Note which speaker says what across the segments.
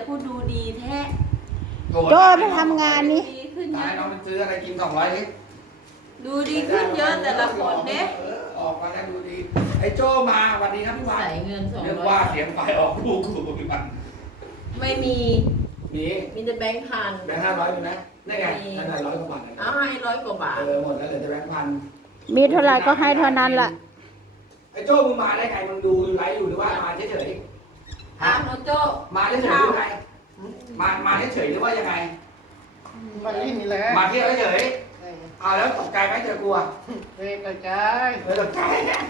Speaker 1: พูดดูดีแท้
Speaker 2: โจ้ไปทำงานนี่
Speaker 1: ดีขึ้นเย
Speaker 3: ตาย
Speaker 1: อะ
Speaker 3: น้องไปซื้ออะไรกิน200นิด
Speaker 1: ดูดีขึ้นเยอะแต่ละคนเด้
Speaker 3: ออกมาแล้วดูดีไอ้โจ้มาสวัสดีครับพี่วัน
Speaker 1: ใส่เงิน
Speaker 3: เรียก
Speaker 1: 200
Speaker 3: ว่าเสียงไฟออกลูกพี่วัน
Speaker 1: ไม่มี
Speaker 3: มี
Speaker 1: มีแต่แบงค์พัน
Speaker 3: แบงค์500มีไหมนี่ไงนั่นแหละ100 กว่าบาท
Speaker 1: เอาให้100 กว่าบาท
Speaker 3: หมดแล้วเหลือแต่แบงค์พัน
Speaker 2: มีเท่าไหร่ก็ให้เท่านั้นแหละ
Speaker 3: ไอ้โจ้มึงมาได้ไงมึงดูไลฟ์อยู่หรือว่ามาเฉย
Speaker 1: ถามน้องโจ้
Speaker 3: ๆมาเฉยๆหรือไงมาเฉยๆหรือว่ายังไง
Speaker 4: มาลิ้นนี่แหละ
Speaker 3: มาเที่ยวเฉยเอาแล้วตกใจไหมเจอกลัว
Speaker 4: เด็กกระจาย
Speaker 3: ตกใจ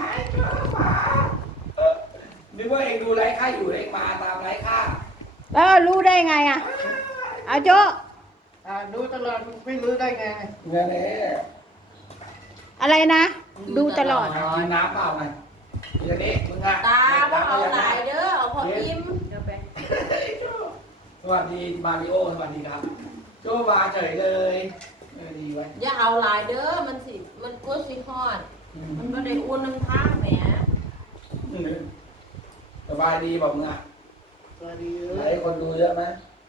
Speaker 3: นึกว่าเองดูไร้ค่าอยู่เองมาตามไร้ค่า
Speaker 2: แล้วรู้ได้ไงอ่ะเอาโจ้
Speaker 4: ดูตลอดไม่รู้ได้ไง
Speaker 3: เงี้ยเลย
Speaker 2: อะไรนะ ดูตลอด
Speaker 3: กินน้ำเปล่าไงทีนี้มึงอะ
Speaker 1: ตาบ่เอาหลายเด้อเอาพออิ่มเดี๋ยวไป
Speaker 3: สวัสดีมาริโอสวัสดีครับโจ้มาเฉยเลยดีไว้
Speaker 1: อย่าเอาหลายเด้อมันกลัวสิฮอดมันบ่ได้อ้วนน้ำทางแหม
Speaker 3: สบายดีบอกมึงอะ
Speaker 4: สวัสดีเย
Speaker 3: ไหน
Speaker 4: อะ
Speaker 3: คนดูเยอะไหม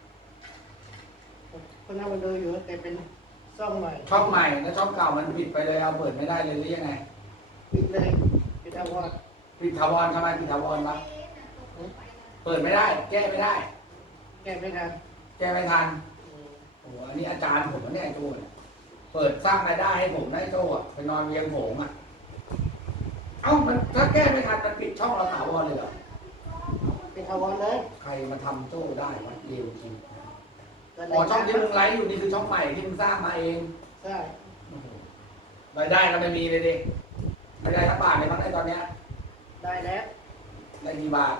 Speaker 4: คนนั้นมันดูอยู่แต่เป็นซ่องใหม่
Speaker 3: ช่องใหม่แล้วช่องเก่ามันปิดไปเลยเอาเปิดไม่ได้เลยหรือยังไง
Speaker 4: ปิดเลยปิดอาวอด
Speaker 3: ปิดถาวรทำไมปิดถาวรวะเปิดไม่ได้ แก้ไม่ได้
Speaker 4: แก้ไม่ทัน
Speaker 3: แก้ไม่ทันโอ้โหอันนี้อาจารย์ผมนะเนี่ยโจ้เนี่ยเปิดสร้างรายได้ให้ผมได้โจ้อะไปนอนเวียงโหงอ่ะเอ้ามันถ้าแก้ไม่ทันมันปิดช่องเราถาวรเลยเหรอ
Speaker 4: ปิดอาวอดเลย
Speaker 3: ใครมาทำโจ้ได้วะเร็วจริง
Speaker 4: ก็
Speaker 3: อ๋อช่องที่มึงไลฟ์อยู่นี่คือช่องใหม่ที่มึงสร้างมาเอง
Speaker 4: ใช่
Speaker 3: โอ้โหรายได้ก็ไม่มีเลยดิไม่ได้สักบาทเลยมั้งได้ตอนเนี้ย
Speaker 4: ได้แล้ว
Speaker 3: ได้กี่บาท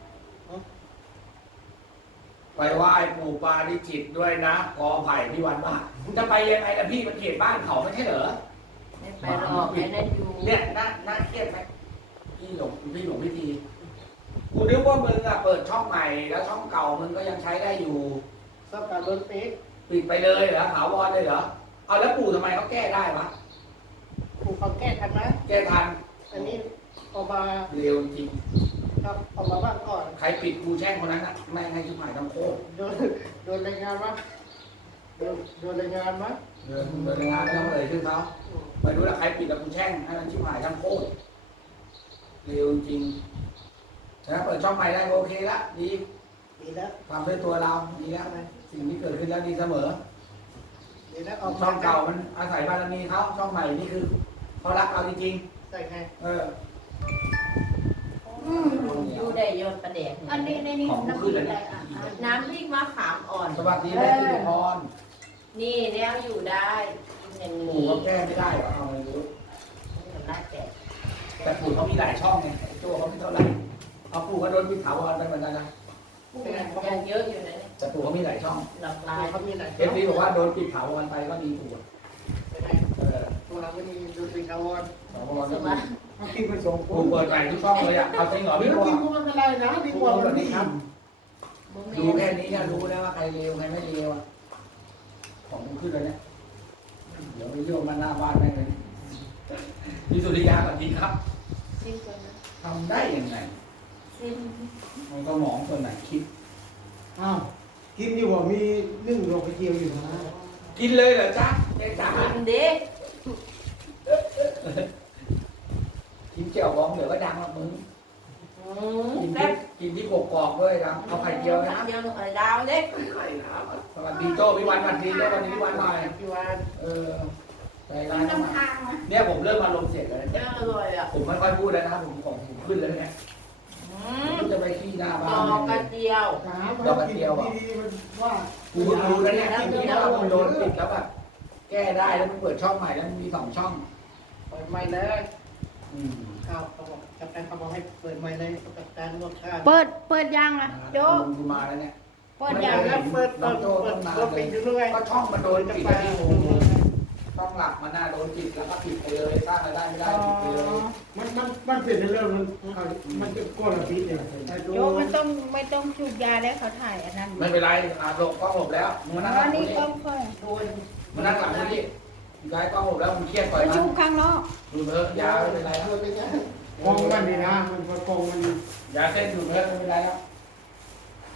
Speaker 3: ไปไหว้ปู่ปาริจิตด้วยนะกอไผ่พี่วันว่ามึงจะไปยังไงล่ะพี่มันเขตบ้านเขาไม่ใช่เหรอ
Speaker 1: ไม่ไปหรอกไอ้นั่นอยู่
Speaker 3: เนี่ยน่าเครียดไหมพี่หลงพิธีกูนึกว่ามึงอะเปิดช่องใหม่แล้วช่องเก่ามึงก็ยังใช้ได้อยู่
Speaker 4: ซ่องการรถเป๊ก
Speaker 3: ปิดไปเลยเหรอถาวรเลยเหรอเอาแล้วปู่ทำไมเขาแก้ได้วะ
Speaker 4: ผูกเขาแก้ทันนะ
Speaker 3: แก้ทัน
Speaker 4: อันนี้ออกมา
Speaker 3: เร็วจริง
Speaker 4: ครับออกมาบ้างก่อน
Speaker 3: ใครปิดกูแช่งคนนั้นอะแม่งให้ชิบหายทั้งโคตร
Speaker 4: โดนรายงานมั้ยโดนรายงานมั้ย
Speaker 3: เดินงานไม่ต้องเอ่ยชื่อเขาไม่รู้ละใครปิดแต่กูแช่งให้มันชิบหายทั้งโคตรเร็วจริงนะเปิดช่องใหม่ได้ก็โอเคละดี
Speaker 4: ดีแล้ว
Speaker 3: ทำด้วยตัวเราดีแล้วสิ่งที่เกิดขึ้นแล้วดีเสมอ
Speaker 4: ดีแล้วออก
Speaker 3: ช่องเก่ามันอาศัยบารมีเขาช่องใหม่นี่คือเขารักเราจริง
Speaker 4: ใส่ไง
Speaker 3: ๆ
Speaker 1: อยู่ได้ยอดประเด็ก
Speaker 2: อันนี้ในนี้
Speaker 3: ของกู
Speaker 2: น้ำพ
Speaker 3: ขึ้
Speaker 2: ริ
Speaker 3: น
Speaker 2: ก
Speaker 3: แล้ว
Speaker 2: อะไร
Speaker 3: เนี่ย
Speaker 2: อ่ะ
Speaker 1: น้ำพริกมะขามอ่อน
Speaker 3: สวัสดีแม่สิริพร
Speaker 1: นี่แนวอยู่ได้กินอย่าง
Speaker 3: ปู่
Speaker 1: นี้
Speaker 3: เขาแก้ไม่ได้หรอเอาไม่รู้
Speaker 1: ได้แต่
Speaker 3: แต่ปู่เขามีหลายช่องไงไอ้ตัวเขาไม่เท่าไหร่เอาปู่ก็โดนปิดถาวรไปเหมือนกันนะ
Speaker 1: ยังเยอะอยู่นะเนี่ย
Speaker 3: แต่ปู่เขามีหลายช่อง
Speaker 1: หลากห
Speaker 4: ลา
Speaker 1: ลาย ย
Speaker 4: เขามีหลาย
Speaker 3: เอฟซีบอกว่าโดนปิดถาวรไปก็ดีปู่อะ
Speaker 4: ไปไหน
Speaker 3: เออ
Speaker 4: ตัวเราไม่มีดูปิดอาวอด
Speaker 3: ถาวร
Speaker 1: ส
Speaker 3: ก็
Speaker 1: มั
Speaker 3: ดี
Speaker 1: ย
Speaker 4: เขากินไปสองค
Speaker 3: ปู่
Speaker 4: น
Speaker 3: เปิดใหม่ทุกช่องเลยอ่ะเอาจริงเหรอ
Speaker 4: เดี๋ย
Speaker 3: พี่
Speaker 4: ว
Speaker 3: บัว
Speaker 4: กินก็ไม่เป็นไรนะดีก
Speaker 3: ปู่
Speaker 4: ว่า
Speaker 3: แบ
Speaker 4: แบบ บ
Speaker 3: นี้
Speaker 4: นี้
Speaker 3: ครับ
Speaker 1: บ่แม่
Speaker 3: ดูแค่นี้เนี่ยรู้แล้วว่าใครเลวใครไม่เลวอ่ะของมึงขึ้นเลยเนี่ยเดี๋ยวไปโยมมาหน้าบ้านแม่งเลยพี่สุริยาสวัสดีครับ
Speaker 1: ซิมก่อนนะ
Speaker 3: ทำได้ยังไง
Speaker 1: ซิม
Speaker 3: มันก็มองส่วนไหนคิด
Speaker 4: อ้าวกินอยู่บ่มีนึ่งดอกกระเจียวอยู่นะ
Speaker 3: กินเลยเหรอจ๊ะเจ๊จ๋า
Speaker 1: ซิมเด็ก
Speaker 3: กินเจียวบองเดี๋ยวก็ดังละมึงกิน
Speaker 1: แซ่บ
Speaker 3: กินที่กกอกด้วยดังเอาไข่เจียวนะ
Speaker 1: เจียวหน่อยดาวเด็ก
Speaker 3: สวัสดีโจ้พี่วันสวัสดีโจ้วันนี้พี่วันหน่อย
Speaker 4: พี่วาน
Speaker 3: เออใจร้ายมากเนี่ยผมเริ่มมาลงเสียงแล้ว
Speaker 1: เจ้าอร่อยอ่ะ
Speaker 3: ผมไม่ค่อยพูดแล้วนะผมขึ้นแล้วเนี่ยผมจะไปขี้หน้าบ้า
Speaker 1: ด
Speaker 3: น
Speaker 1: อกกระเจียว
Speaker 4: ดอกกระเจียวดีๆมันว่า
Speaker 3: กูเพิ่งรู้แล้วเนี่ยที่ที่ว่ามันโดนปิดแล้วแบบแก้ได้แล้วมันเปิดช่องใหม่แล้วมันมี2 ช่อง
Speaker 4: เปิดใหม่เลย
Speaker 3: อืม
Speaker 4: เขาบอกจับการเขาบอกให้เปิดใหม่เลยจับการรสชาติ
Speaker 2: เปิดยังอ่ะโจ้
Speaker 3: กูมาแล้วเนี่ย
Speaker 2: เปิด
Speaker 4: อ
Speaker 2: ยั
Speaker 4: ย่าง งแล้วเปิดปิดอยู่ด้วย
Speaker 3: ก็ช่องมันโดนปิดที่โมช่องหลักมันน่าโดนปิดแล้วก็ปิดไปเลยสร้างรายได้ไม่ได้ปิดไปเลย
Speaker 4: มันเปลี่ยนในเรื่องมันจะก้อนละพิษเนี่ยไอ้
Speaker 2: โจ้ไม่ต้องจุดยาแล้วเขาถ่ายอันนั้น
Speaker 3: ไม่เป็นไรหลบกล้องหลบแล้วมึงมานั่งหลัง
Speaker 2: นี่
Speaker 3: นี่
Speaker 2: ก็ค่อย
Speaker 4: โดน
Speaker 3: มานั่งหลังนี่ย้ายกล้องหลบแล้วมึงเครียดปล่อย
Speaker 2: ประ
Speaker 3: มั
Speaker 2: ชุ
Speaker 3: น
Speaker 2: มข้างนอก
Speaker 3: ดูเถอะยาไม่เป็นไรแล้ว
Speaker 4: เป็นไงกองมันนี่นะมันกองมัน
Speaker 3: ยาเส้นดูเถอะไม่เป็นไรแล้ว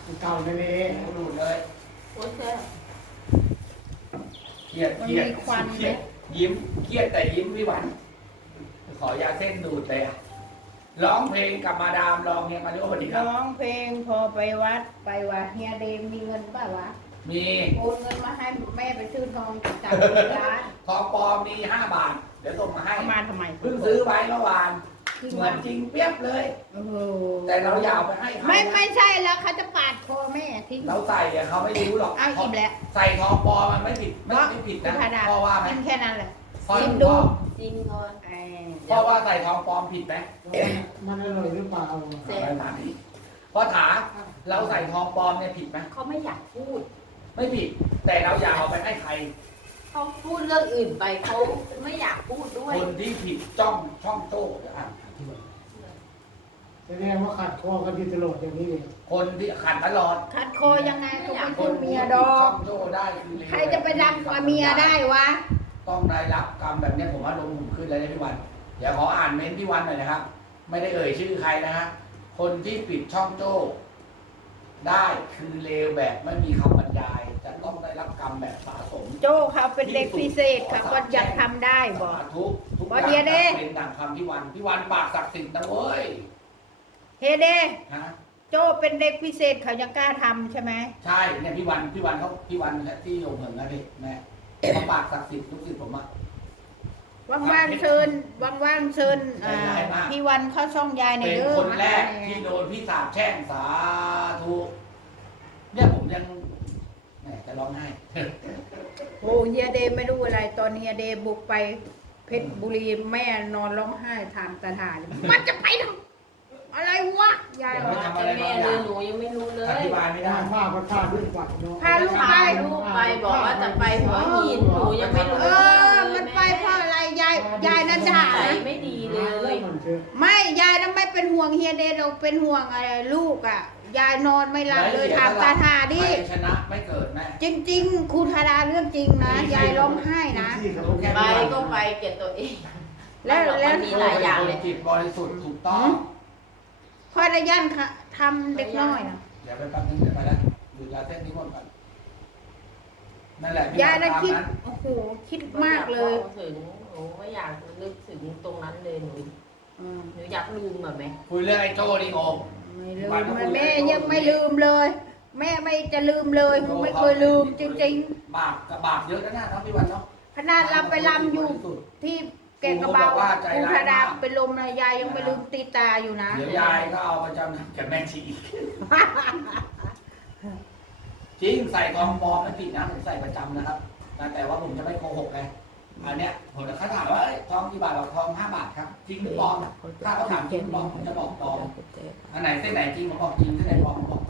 Speaker 4: เก่าในนี้
Speaker 3: กูดูดเลย
Speaker 1: โอ้แซ่บ
Speaker 3: เครียดเครียดเครียดยิ้มเครียดแต่ยิ้มพี่วัน ขอยาเส้นดูดเลยอะร้องเพลงกับมาดามลองเนี่ยมาริโอสวัสดีครับ
Speaker 2: ร้องเพลงพอไปวัดไปว่าเฮียเดมมีเงินป่าวะ
Speaker 3: มี
Speaker 2: โอนเงินมาให้แม่ไปซื้อทองจากร้าน
Speaker 3: ทองปลอมมี5 บาท เดี๋ยวส่งมาให้
Speaker 2: เอามาทำไม
Speaker 3: เพิ่งซื้อไว้เมื่อวานเหมือนจริงเปียบเลย
Speaker 2: โอ้โห
Speaker 3: แต่เราอยาวไปให้เขา
Speaker 2: ไม่ใช่แล้วเขาจะปาดคอแม่ทิ้ง
Speaker 3: เราใส่อะเขาไม่รู้หรอก
Speaker 2: เอาอิ่มแล้ว
Speaker 3: ใส่ทองปลอมมันไม่ผิดไม่ผิดนะ
Speaker 2: ธรรมดา
Speaker 3: เพราะว่าไหม
Speaker 2: กินแค่นั้นแหละ
Speaker 3: เพราะ
Speaker 2: ชิมดู
Speaker 1: จริงก่อน
Speaker 3: เพราะว่าใส่ทองปลอมผิดไหม
Speaker 4: มันอร่อยหรือเปล่า
Speaker 3: ไม่มาผิดเพราะถามเราใส่ทองปลอมเนี่ยผิดไหม
Speaker 1: เขาไม่อยากพูด
Speaker 3: ไม่ผิด แต่เราอยากเอาไปให้ใคร
Speaker 1: เขาพูดเรื่องอื่นไปเขาไม่อยากพูดด้วย
Speaker 3: คนที่ผิดจ้องช่องโจ้จะอ่านที่ว่า
Speaker 4: แสดงว่าขัดคอกันที่ตลอดอย่างนี้เลย
Speaker 3: คนที่ขัดตลอด
Speaker 2: ขัดคอยังไงก็ไม่
Speaker 3: ค
Speaker 2: ใช่
Speaker 3: น
Speaker 2: เมี
Speaker 3: ที่
Speaker 2: ย
Speaker 3: ผิ
Speaker 2: ด
Speaker 3: ด
Speaker 2: อ
Speaker 3: ช่
Speaker 2: ก
Speaker 3: องโจ้ได้คือเลว
Speaker 2: ใครจะไปดำกว่าเมียได้วะ
Speaker 3: ต้องได้รับกรรมแบบเนี้ยผมว่าลงผมขึ้นเลยนะพี่วัน เดี๋ยวขออ่านเม้นท์พี่วันหน่อยนะครับ ไม่ได้เอ่ยชื่อใครนะฮะคนที่ปิดช่องโจ้ได้คือเลวแบบไม่มีคำบรรยาย จะต้องได้รับกรรมแบบสะสม
Speaker 2: โจ้เขาเป็นเด็กพิเศษเขาก็ยังทำได้บอก
Speaker 3: สาธุทุก
Speaker 2: บอก
Speaker 3: อ
Speaker 2: เดี๋
Speaker 3: ย่าย ง
Speaker 2: วเด้
Speaker 3: เป็นดังคำพี่วันปากศักดิ์สิทธิ์นะเว้ย
Speaker 2: เฮเด
Speaker 3: ฮะ
Speaker 2: โจ้เป็นเด็กพิเศษเขายังกล้าทำใช่ไหม
Speaker 3: ใช่เนี่ยพี่วันเขาพี่วันที่โยมเหิงนะพี่แม่เขาปากศักดิ์สิทธิ์ลูกศิษย์ผมอะ
Speaker 2: ว่างๆเชิญว่างๆเชิญพี่วันเข้าช่องยายใน
Speaker 3: เป็น
Speaker 2: เด้อ
Speaker 3: คนแรกที่โดนพี่สาบแช่งสาธุเนี่ยผมยังแหมจะร้องไห้
Speaker 2: โอ้เฮียเดไม่รู้อะไร ตอนเฮียเดบุกไปเพชรบุรีแม่นอนร้องไห้ถามตาถาเลยมันจะไปทำอะไรวะยายบอก
Speaker 1: แต่แม่เลยหนูยังไม่รู้เล
Speaker 3: อย ธิบายไม่ได้
Speaker 4: ผ้าก็ผ้าด้วยฝัดเนาะ
Speaker 2: พาลูกไป
Speaker 1: ลูกไปบอกว่าจะไปหัวหินหนูยังไม่รู้
Speaker 2: เออ มันไปเพราะอะไรยายนั่นจะหา
Speaker 1: ใจไม่ดีเลย
Speaker 2: ไม่ยายนั้นไม่เป็นห่วงเฮียเดเราเป็นห่วงอะไรลูกอ่ะยายนอนไม่หลับเลยถามตาถาดิ
Speaker 3: ไม่ชนะไม่เกิดแม่
Speaker 2: จริงๆครูธาดาเรื่องจริงนะยายร้องไห้นะ
Speaker 1: ไปก็ไปเก็บตัวเอง
Speaker 2: แล้ว
Speaker 1: มันมีหลายอย่างเลย
Speaker 3: จิตบริสุทธิ์ถูกต้อง
Speaker 2: พ่อระยันค่ะทำเด็กน้อยนะ
Speaker 3: เดี๋ยวไปแป๊บนึงเดี๋ยวไปแล้วดูยาเส้นนี้ก่อนนั่นแหละพี่
Speaker 2: ยายน่ะ
Speaker 3: ตาม
Speaker 2: คิด
Speaker 3: นั้น
Speaker 2: โอ้โหคิดมากเลย
Speaker 1: ถึงหนูไม่อยากนึกถึงตรงนั้นเลยหนู
Speaker 2: อืม
Speaker 1: หนูอยากลืมแบบไหม
Speaker 3: คุยเรื่องไอ้โจ้นี่โอม
Speaker 2: ไม่ลืมแม่ยังไม่ลืมเลย แม่ไม่จะลืมเลยไม่เคยลืมจริง
Speaker 3: บาปกับบาปเยอะนะทั้งพี่วันเนาะ
Speaker 2: ๆขนาดเราไปลำอยู่ที่แกงกระเบาครูธาดาเป็นลมนะยายยังไม่ลืมตีตาอยู่นะ
Speaker 3: เดี๋ยวยายก็เอาประจำกับแม่ชีจริงใส่ทองปลอมไม่ผิดนะผมใส่ประจำนะครับแต่ว่าผมจะไม่โกหกไงอันเนี้ยผมจะเขาถามว่าทองกี่บาทเราทอง5 บาทครับจริงหรือปลอมถ้าเขาถามจริงปลอมผมจะบอกปลอมอันไหนเส้นไหนจริงผมบอกจริงเส้นไหนปลอมผมบอก